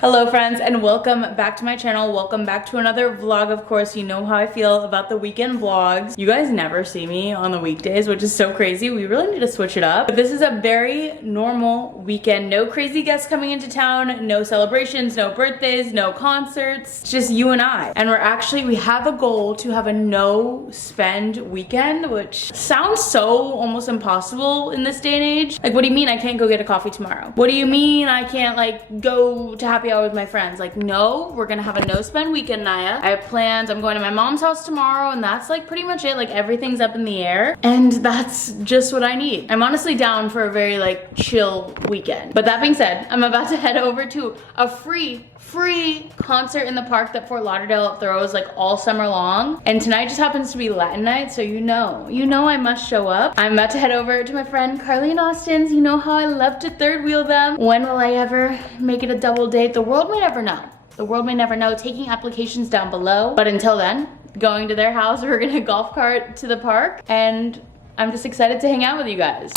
Hello friends, and welcome back to my channel. Welcome back to another vlog. Of course, you know how I feel about the weekend vlogs. You guys never see me on the weekdays, which is so crazy. We really need to switch it up. But this is a very normal weekend. No crazy guests coming into town, no celebrations, no birthdays, no concerts. It's just you and I. And we have a goal to have a no spend weekend, which sounds so almost impossible in this day and age. Like, what do you mean I can't go get a coffee tomorrow? What do you mean I can't like go to happy hour with my friends? Like, no, we're gonna have a no spend weekend, Naya. I have plans. I'm going to my mom's house tomorrow, and that's like pretty much it. Like, everything's up in the air, and that's just what I need. I'm honestly down for a very like chill weekend. But that being said, I'm about to head over to a free concert in the park that Fort Lauderdale throws like all summer long, and tonight just happens to be Latin night, so you know I must show up. I'm about to head over to my friend Carly and Austin's. You know how I love to third wheel them. When will I ever make it a double date? The world may never know. The world may never know. Taking applications down below, but until then, going to their house. We're gonna golf cart to the park, and I'm just excited to hang out with you guys.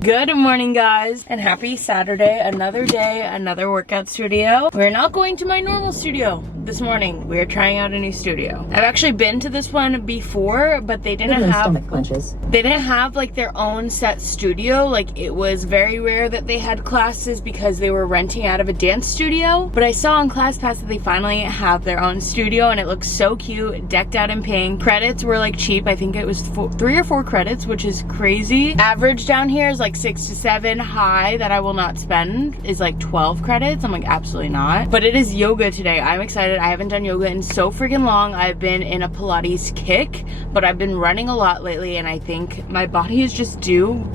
Good morning, guys, and happy Saturday. Another day, another workout studio. We're not going to my normal studio this morning. We're trying out a new studio. I've actually been to this one before, but they didn't have like their own set studio. Like, it was very rare that they had classes because they were renting out of a dance studio. But I saw on ClassPass that they finally have their own studio, and it looks so cute, decked out in pink. Credits were like cheap. I think it was 3 or 4 credits, which is crazy. Average down here is like 6 to 7. High that I will not spend is like 12 credits. I'm like, absolutely not. But it is yoga today. I'm excited. I haven't done yoga in so freaking long. I've been in a Pilates kick, but I've been running a lot lately, and I think my body is just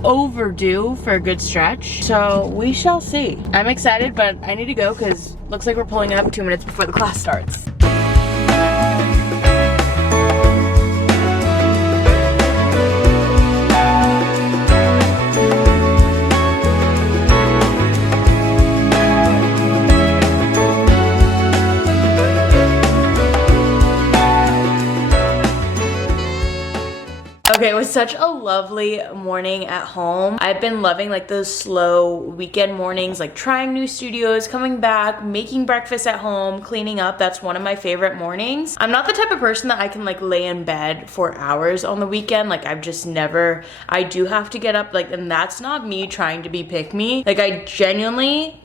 overdue for a good stretch. So we shall see. I'm excited, but I need to go because looks like we're pulling up 2 minutes before the class starts. Okay, it was such a lovely morning at home. I've been loving like those slow weekend mornings, like trying new studios, coming back, making breakfast at home, cleaning up. That's one of my favorite mornings. I'm not the type of person that I can like lay in bed for hours on the weekend. Like, I've just never, I do have to get up, like, and that's not me trying to be pick me. Like, I genuinely,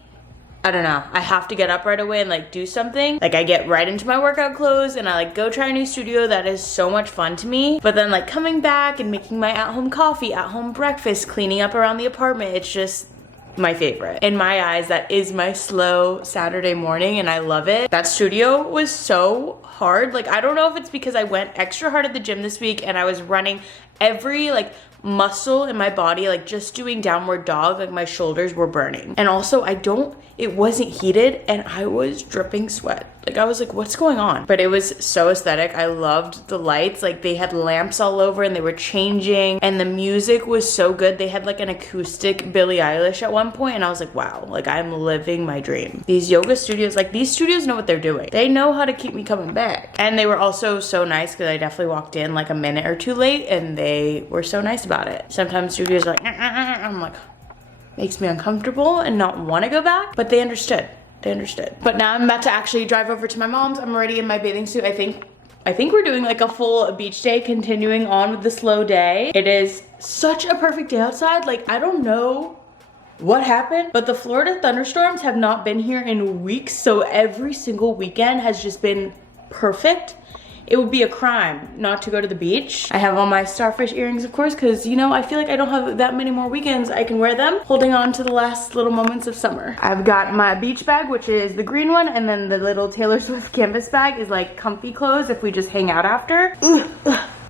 I don't know, I have to get up right away and like do something. Like, I get right into my workout clothes and I like go try a new studio. That is so much fun to me. But then like coming back and making my at-home coffee, at-home breakfast, cleaning up around the apartment, it's just my favorite. In my eyes, that is my slow Saturday morning, and I love it. That studio was so hard. Like, I don't know if it's because I went extra hard at the gym this week and I was running every like muscle in my body, like just doing downward dog, like my shoulders were burning. And also it wasn't heated, and I was dripping sweat. Like, I was like, what's going on? But it was so aesthetic. I loved the lights. Like, they had lamps all over and they were changing, and the music was so good. They had like an acoustic Billie Eilish at one point, and I was like, wow, like, I'm living my dream. These yoga studios, like, these studios know what they're doing. They know how to keep me coming back. And they were also so nice because I definitely walked in like a minute or two late, and they were so nice about it. Sometimes studios are like, I'm like, makes me uncomfortable and not want to go back, but they understood. They understood. But now I'm about to actually drive over to my mom's. I'm already in my bathing suit. I think we're doing like a full beach day, continuing on with the slow day. It is such a perfect day outside. Like, I don't know what happened, but the Florida thunderstorms have not been here in weeks, so every single weekend has just been perfect. It would be a crime not to go to the beach. I have all my starfish earrings, of course, because, you know, I feel like I don't have that many more weekends I can wear them, holding on to the last little moments of summer. I've got my beach bag, which is the green one, and then the little Taylor Swift canvas bag is like comfy clothes if we just hang out after.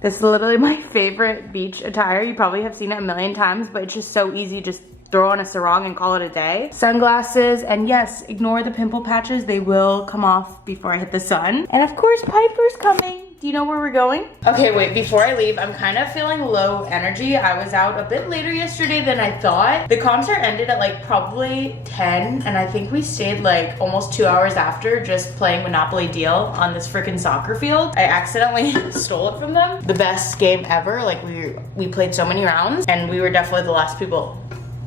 This is literally my favorite beach attire. You probably have seen it a million times, but it's just so easy. Just throw on a sarong and call it a day. Sunglasses, and yes, ignore the pimple patches. They will come off before I hit the sun. And of course, Piper's coming. Do you know where we're going? Okay, wait, before I leave, I'm kind of feeling low energy. I was out a bit later yesterday than I thought. The concert ended at like probably 10, and I think we stayed like almost 2 hours after just playing Monopoly Deal on this freaking soccer field. I accidentally stole it from them. The best game ever. Like we played so many rounds, and we were definitely the last people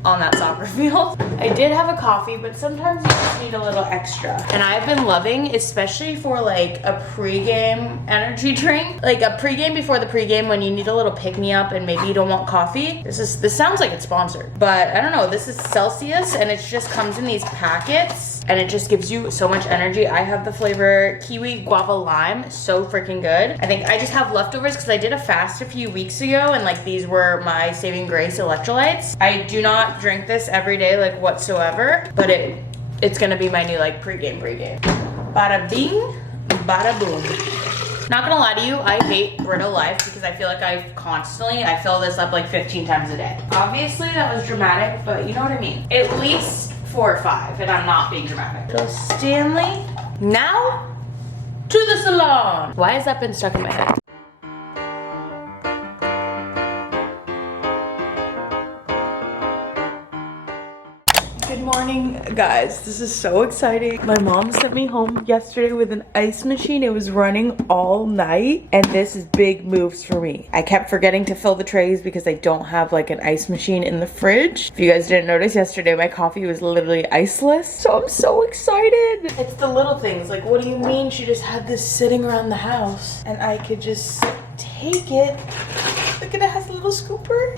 on that soccer field. I did have a coffee, but sometimes you just need a little extra. And I've been loving, especially for like a pregame energy drink, like a pregame before the pregame when you need a little pick-me-up and maybe you don't want coffee. This sounds like it's sponsored, but I don't know. This is Celsius, and it just comes in these packets, and it just gives you so much energy. I have the flavor kiwi guava lime, so freaking good. I think I just have leftovers because I did a fast a few weeks ago, and like these were my saving grace electrolytes. I do not drink this every day like whatsoever, but it's gonna be my new like pregame. Bada bing, bada boom. Not gonna lie to you, I hate Brita Life because I feel like I fill this up like 15 times a day. Obviously that was dramatic, but you know what I mean. At least 4 or 5, and I'm not being dramatic. So Stanley, now to the salon. Why has that been stuck in my head? Good morning, guys. This is so exciting. My mom sent me home yesterday with an ice machine. It was running all night, and this is big moves for me. I kept forgetting to fill the trays because I don't have like an ice machine in the fridge. If you guys didn't notice yesterday, my coffee was literally iceless, so I'm so excited. It's the little things. Like, what do you mean she just had this sitting around the house and I could just take it? Look at it, has a little scooper.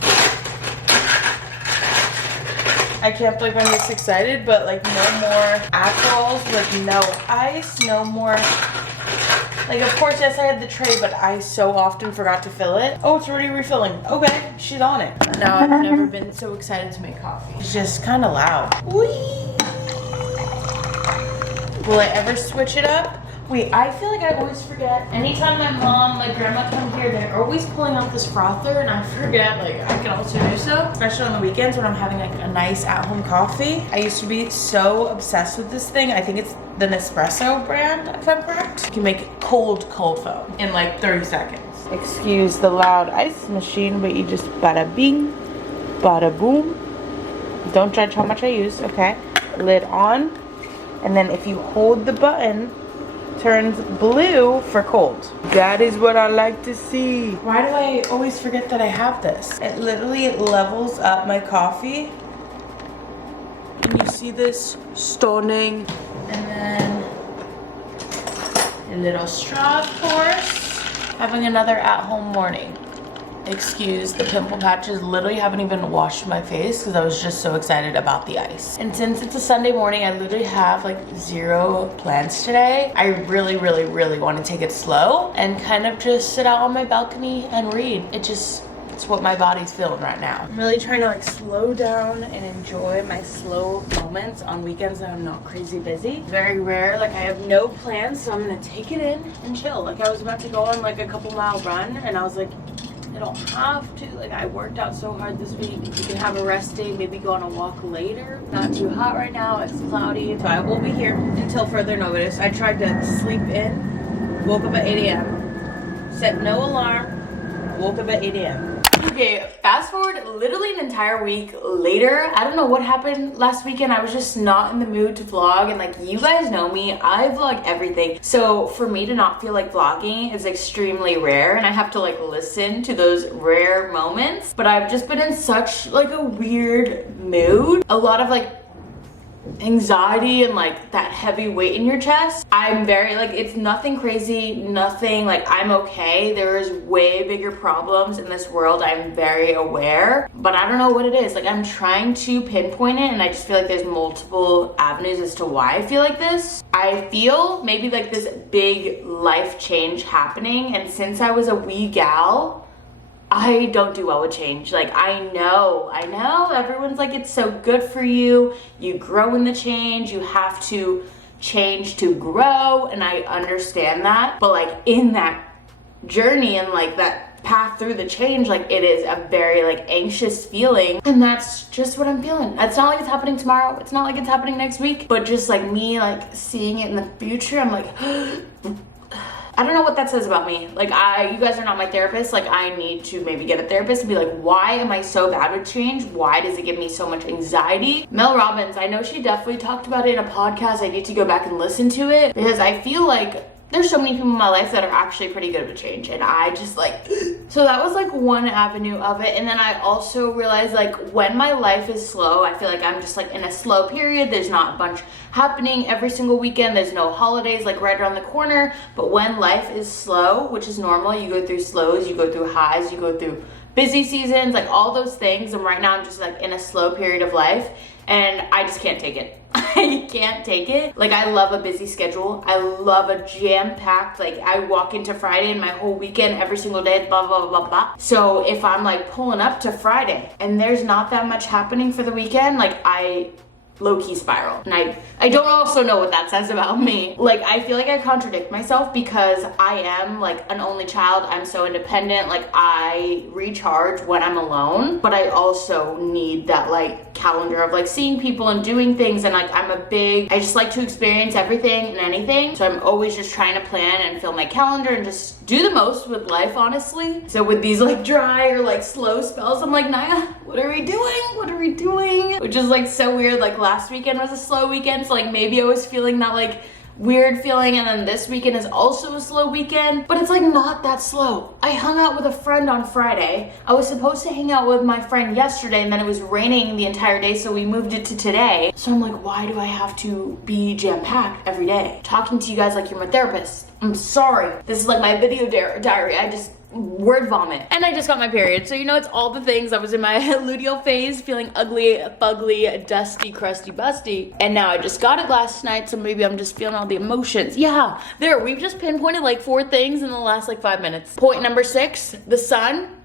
I can't believe I'm this excited, but like no more apples, like no ice, no more. Like, of course, yes, I had the tray, but I so often forgot to fill it. Oh, it's already refilling. Okay, she's on it. No, I've never been so excited to make coffee. It's just kind of loud. Whee! Will I ever switch it up? Wait, I feel like I always forget. Anytime my grandma come here, they're always pulling out this frother, and I forget, like, I can also do so. Especially on the weekends when I'm having like a nice at-home coffee. I used to be so obsessed with this thing. I think it's the Nespresso brand, if I'm correct. You can make cold foam in like 30 seconds. Excuse the loud ice machine, but you just bada bing, bada boom. Don't judge how much I use, okay? Lid on, and then if you hold the button, turns blue for cold. That is what I like to see. Why do I always forget that I have this? It literally levels up my coffee. And you see this stunning. And then a little straw, of course. Having another at-home morning. Excuse the pimple patches. Literally haven't even washed my face because I was just so excited about the ice. And since it's a Sunday morning, I literally have like 0 plans today. I really want to take it slow and kind of just sit out on my balcony and read. It's what my body's feeling right now. I'm really trying to like slow down and enjoy my slow moments on weekends that I'm not crazy busy. Very rare, like I have no plans, so I'm gonna take it in and chill. Like I was about to go on like a couple-mile run, and I was like, I don't have to. Like, I worked out so hard this week. You can have a rest day, maybe go on a walk later. Not too hot right now, it's cloudy, so I will be here until further notice. I tried to sleep in, woke up at 8 a.m. Set no alarm, woke up at 8 a.m. Okay, fast forward literally an entire week later. I don't know what happened last weekend. I was just not in the mood to vlog, and like, you guys know me, I vlog everything. So for me to not feel like vlogging is extremely rare, and I have to like listen to those rare moments. But I've just been in such like a weird mood. A lot of like anxiety and like that heavy weight in your chest. I'm very like, it's nothing crazy, nothing like, I'm okay. There is way bigger problems in this world, I'm very aware, but I don't know what it is. Like, I'm trying to pinpoint it, and I just feel like there's multiple avenues as to why I feel like this. I feel maybe like this big life change happening, and since I was a wee gal, I don't do well with change. Like, I know, everyone's like, it's so good for you. You grow in the change. You have to change to grow. And I understand that. But like, in that journey and like that path through the change, like it is a very like anxious feeling, and that's just what I'm feeling. It's not like it's happening tomorrow, it's not like it's happening next week, but just like me like seeing it in the future, I'm like I don't know what that says about me. Like you guys are not my therapist. Like I need to maybe get a therapist and be like, why am I so bad with change? Why does it give me so much anxiety? Mel Robbins, I know she definitely talked about it in a podcast. I need to go back and listen to it because I feel like there's so many people in my life that are actually pretty good with change, and I just like, so that was like one avenue of it. And then I also realized like when my life is slow, I feel like I'm just like in a slow period. There's not a bunch happening every single weekend. There's no holidays like right around the corner. But when life is slow, which is normal, you go through slows, you go through highs, you go through busy seasons, like all those things. And right now I'm just like in a slow period of life, and I just can't take it. I can't take it. Like I love a busy schedule. I love a jam-packed, like I walk into Friday and my whole weekend every single day, blah, blah, blah, blah. So if I'm like pulling up to Friday and there's not that much happening for the weekend, like I low-key spiral. And I don't also know what that says about me. Like I feel like I contradict myself because I am like an only child. I'm so independent. Like I recharge when I'm alone, but I also need that like calendar of like seeing people and doing things, and like I just like to experience everything and anything. So I'm always just trying to plan and fill my calendar and just do the most with life, honestly. So with these like dry or like slow spells, I'm like, Naya, what are we doing? What are we doing? Which is like so weird. Like last weekend was a slow weekend, so like maybe I was feeling that like weird feeling, and then this weekend is also a slow weekend, but it's like not that slow. I hung out with a friend on Friday. I was supposed to hang out with my friend yesterday, and then it was raining the entire day, so we moved it to today. So I'm like, why do I have to be jam-packed every day? Talking to you guys like you're my therapist. I'm sorry. This is like my video diary. I just word vomit. And I just got my period, so you know, it's all the things. I was in my luteal phase, feeling ugly, fugly, dusty, crusty, busty, and now I just got it last night, so maybe I'm just feeling all the emotions. Yeah, there, we've just pinpointed like 4 things in the last like 5 minutes. Point number 6, the sun.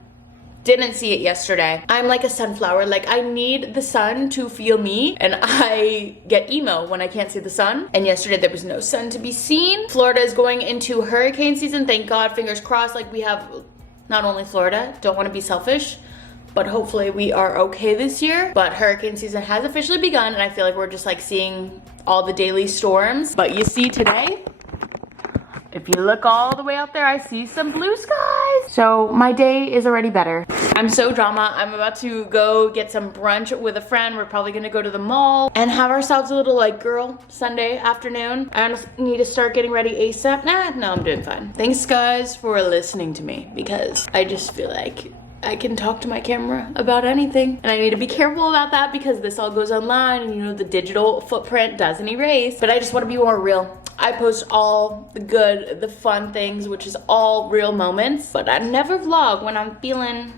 Didn't see it yesterday. I'm like a sunflower. Like I need the sun to feel me, and I get emo when I can't see the sun. And yesterday there was no sun to be seen. Florida is going into hurricane season. Thank God, fingers crossed. Like we have not only Florida, don't want to be selfish, but hopefully we are okay this year. But hurricane season has officially begun, and I feel like we're just like seeing all the daily storms. But you see today, if you look all the way out there, I see some blue skies. So my day is already better. I'm so drama. I'm about to go get some brunch with a friend. We're probably gonna go to the mall and have ourselves a little like girl Sunday afternoon. I just need to start getting ready ASAP. No, I'm doing fine. Thanks guys for listening to me, because I just feel like I can talk to my camera about anything, and I need to be careful about that because this all goes online, and you know the digital footprint doesn't erase. But I just want to be more real. I post all the good, the fun things, which is all real moments, but I never vlog when I'm feeling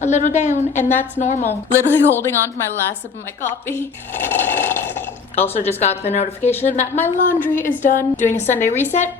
a little down, and that's normal. Literally holding on to my last sip of my coffee. Also just got the notification that my laundry is done. Doing a Sunday reset,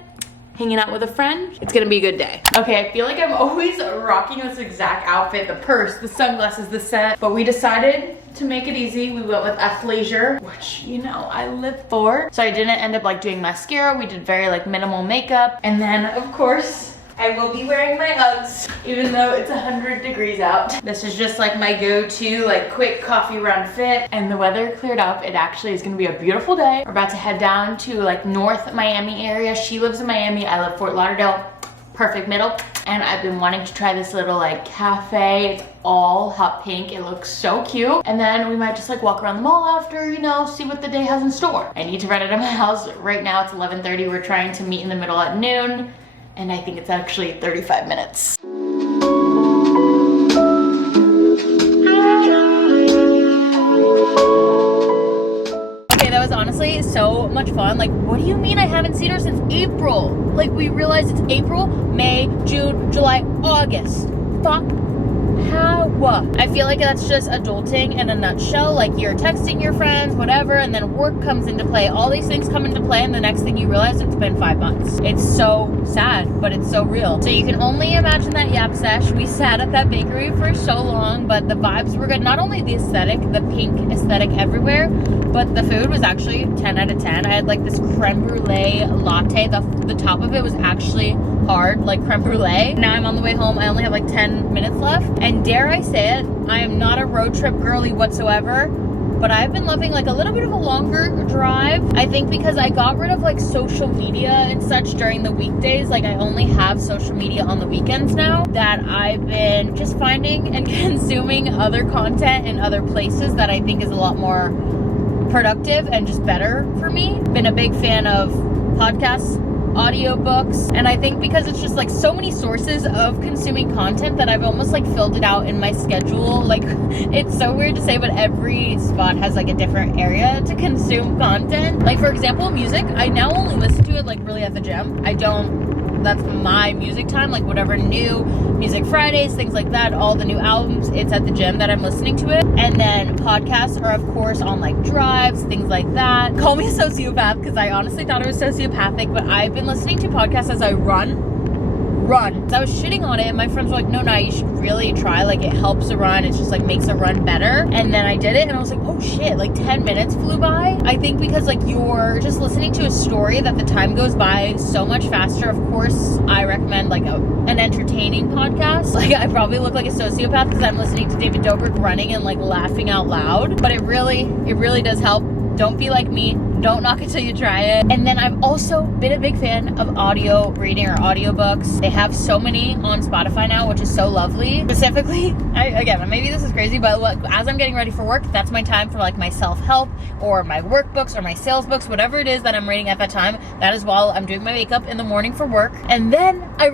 hanging out with a friend. It's gonna be a good day. Okay, I feel like I'm always rocking this exact outfit, the purse, the sunglasses, the set, but we decided to make it easy. We went with athleisure, which, you know, I live for. So I didn't end up like doing mascara. We did very like minimal makeup. And then of course, I will be wearing my Uggs, even though it's 100 degrees out. This is just like my go-to like quick coffee run fit, and the weather cleared up. It actually is gonna be a beautiful day. We're about to head down to like North Miami area. She lives in Miami, I live Fort Lauderdale, perfect middle. And I've been wanting to try this little like cafe. It's all hot pink. It looks so cute. And then we might just like walk around the mall after, you know, see what the day has in store. I need to run out of my house. Right now it's 11:30. We're trying to meet in the middle at noon. And I think it's actually 35 minutes. Okay, that was honestly so much fun. Like, what do you mean I haven't seen her since April? Like, we realized it's April, May, June, July, August. Fuck. How? I feel like that's just adulting in a nutshell. Like, you're texting your friends, whatever, and then work comes into play. All these things come into play, and the next thing you realize, it's been 5 months. It's so sad, but it's so real. So you can only imagine that yap sesh. We sat at that bakery for so long, but the vibes were good. Not only the aesthetic, the pink aesthetic everywhere, but the food was actually 10 out of 10. I had like this creme brulee latte. The top of it was actually hard, like creme brulee. Now I'm on the way home. I only have like 10 minutes left. And dare I say it, I am not a road trip girly whatsoever, but I've been loving like a little bit of a longer drive. I think because I got rid of like social media and such during the weekdays. Like I only have social media on the weekends now, that I've been just finding and consuming other content in other places that I think is a lot more productive and just better for me. Been a big fan of podcasts, audiobooks, and I think because it's just like so many sources of consuming content that I've almost like filled it out in my schedule. Like it's so weird to say, but every spot has like a different area to consume content. Like for example, music, I now only listen to it like really at the gym. That's my music time, like whatever new music Fridays, things like that, all the new albums, it's at the gym that I'm listening to it. And then podcasts are of course on like drives, things like that. Call me a sociopath because I honestly thought it was sociopathic, but I've been listening to podcasts as I run. So I was shitting on it and my friends were like, no, you should really try, like it helps a run, it's just like makes a run better. And then I did it and I was like, oh shit, like 10 minutes flew by. I think because like you're just listening to a story that the time goes by so much faster. Of course I recommend like an entertaining podcast. Like I probably look like a sociopath because I'm listening to David Dobrik running and like laughing out loud, but it really does help. Don't be like me. Don't knock it till you try it. And then I've also been a big fan of audio reading or audiobooks. They have so many on Spotify now, which is so lovely. Specifically, again, maybe this is crazy, but look, as I'm getting ready for work, that's my time for like my self-help or my workbooks or my sales books, whatever it is that I'm reading at that time. That is while I'm doing my makeup in the morning for work. And then I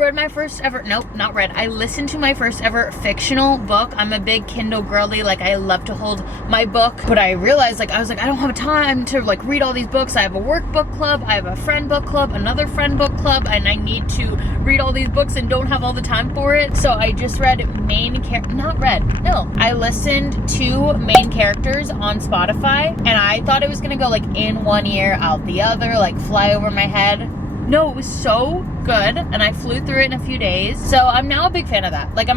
listened to my first ever fictional book. I'm a big Kindle girly. Like I love to hold my book, but I realized I don't have time to like read all these books. I have a workbook club, I have a friend book club, another friend book club, and I need to read all these books and don't have all the time for it. So I just I listened to main characters on Spotify, and I thought it was gonna go like in one ear, out the other, like fly over my head. No, it was so good, and I flew through it in a few days. So I'm now a big fan of that. Like I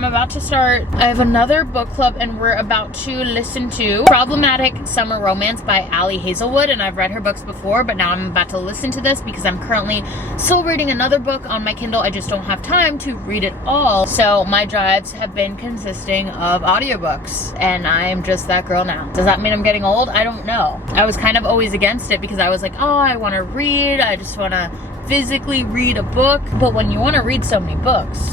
have another book club, and we're about to listen to Problematic Summer Romance by Ali Hazelwood, and I've read her books before, but now I'm about to listen to this because I'm currently still reading another book on my Kindle. I just don't have time to read it all. So my drives have been consisting of audiobooks, and I'm just that girl now. Does that mean I'm getting old? I don't know. I was kind of always against it because I was like, oh, I want to read. I just want to physically read a book. But when you want to read so many books,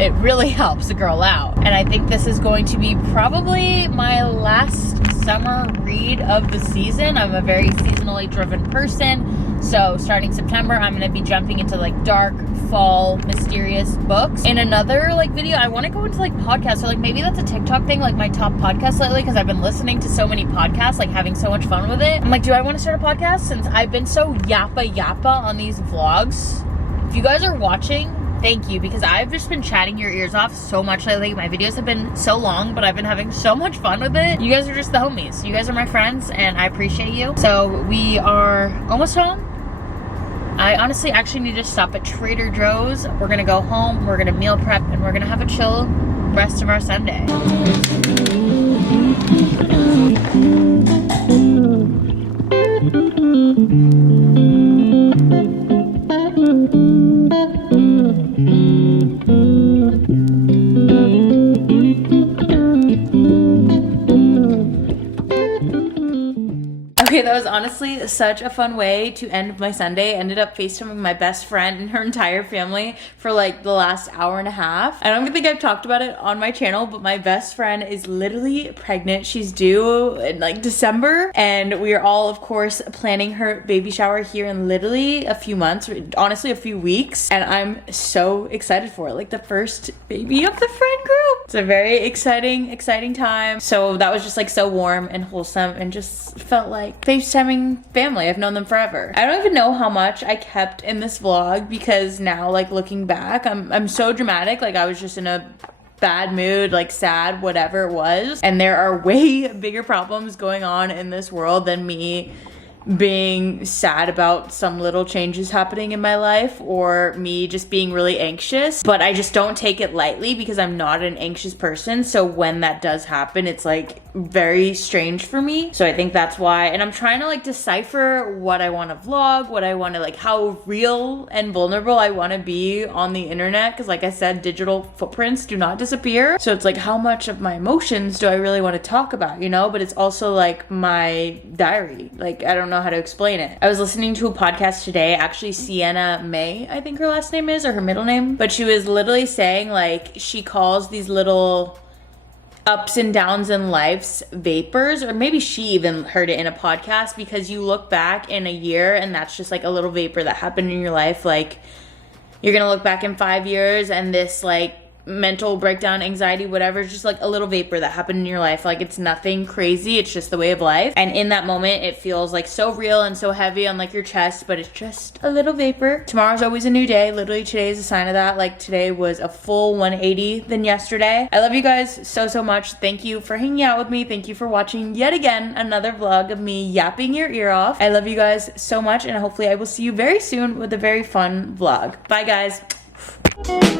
it really helps a girl out. And I think this is going to be probably my last summer read of the season. I'm a very seasonally driven person, so starting September I'm going to be jumping into like dark fall mysterious books. In another like video, I want to go into like podcasts, or like maybe that's a TikTok thing, like my top podcasts lately, because I've been listening to so many podcasts, like having so much fun with it. I'm like, do I want to start a podcast since I've been so yappa on these vlogs? If you guys are watching, thank you, because I've just been chatting your ears off so much lately. My videos have been so long, but I've been having so much fun with it. You guys are just the homies. You guys are my friends, and I appreciate you. So we are almost home. I honestly actually need to stop at Trader Joe's. We're gonna go home, we're gonna meal prep, and we're gonna have a chill rest of our Sunday. Okay, that was honestly such a fun way to end my Sunday. Ended up FaceTiming my best friend and her entire family for like the last hour and a half. I don't think I've talked about it on my channel, but my best friend is literally pregnant. She's due in like December, and we are all, of course, planning her baby shower here in literally a few months, honestly a few weeks, and I'm so excited for it. Like the first baby of the friend group. It's a very exciting time. So that was just like so warm and wholesome, and just felt like FaceTiming family. I've known them forever. I don't even know how much I kept in this vlog, because now, like looking back, I'm so dramatic. Like I was just in a bad mood, like sad, whatever it was. And there are way bigger problems going on in this world than me being sad about some little changes happening in my life, or me just being really anxious, but I just don't take it lightly because I'm not an anxious person. So when that does happen, it's like very strange for me. So I think that's why, and I'm trying to like decipher what I want to vlog, what I want to like, how real and vulnerable I want to be on the internet, because like I said, digital footprints do not disappear. So it's like, how much of my emotions do I really want to talk about, you know? But it's also like my diary. Like, I don't know how to explain it. I was listening to a podcast today, actually Sienna May, I think her last name is, or her middle name, but she was literally saying like she calls these little ups and downs in life's vapors, or maybe she even heard it in a podcast, because you look back in a year and that's just like a little vapor that happened in your life. Like, you're gonna look back in 5 years and this like mental breakdown, anxiety, whatever, it's just like a little vapor that happened in your life. Like, it's nothing crazy, it's just the way of life. And in that moment it feels like so real and so heavy on like your chest, but it's just a little vapor. Tomorrow's always a new day. Literally today is a sign of that. Like, today was a full 180 than yesterday. I love you guys so much. Thank you for hanging out with me. Thank you for watching yet again another vlog of me yapping your ear off. I love you guys so much, and hopefully I will see you very soon with a very fun vlog. Bye guys.